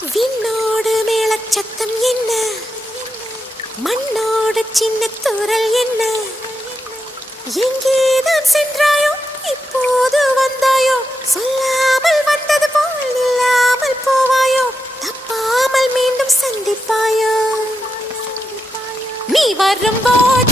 விண்ணோடு மேளச்சத்தம் என்ன, மண்ணோடு சின்ன தூரல் என்ன, எங்கேதான் சென்றாயோ இப்போது வந்தாயோ, சொல்லாமல் வந்தது போல் இல்லாமல் போவாயோ, தப்பாமல் மீண்டும் சந்திப்பாயோ, நீ வரும்போது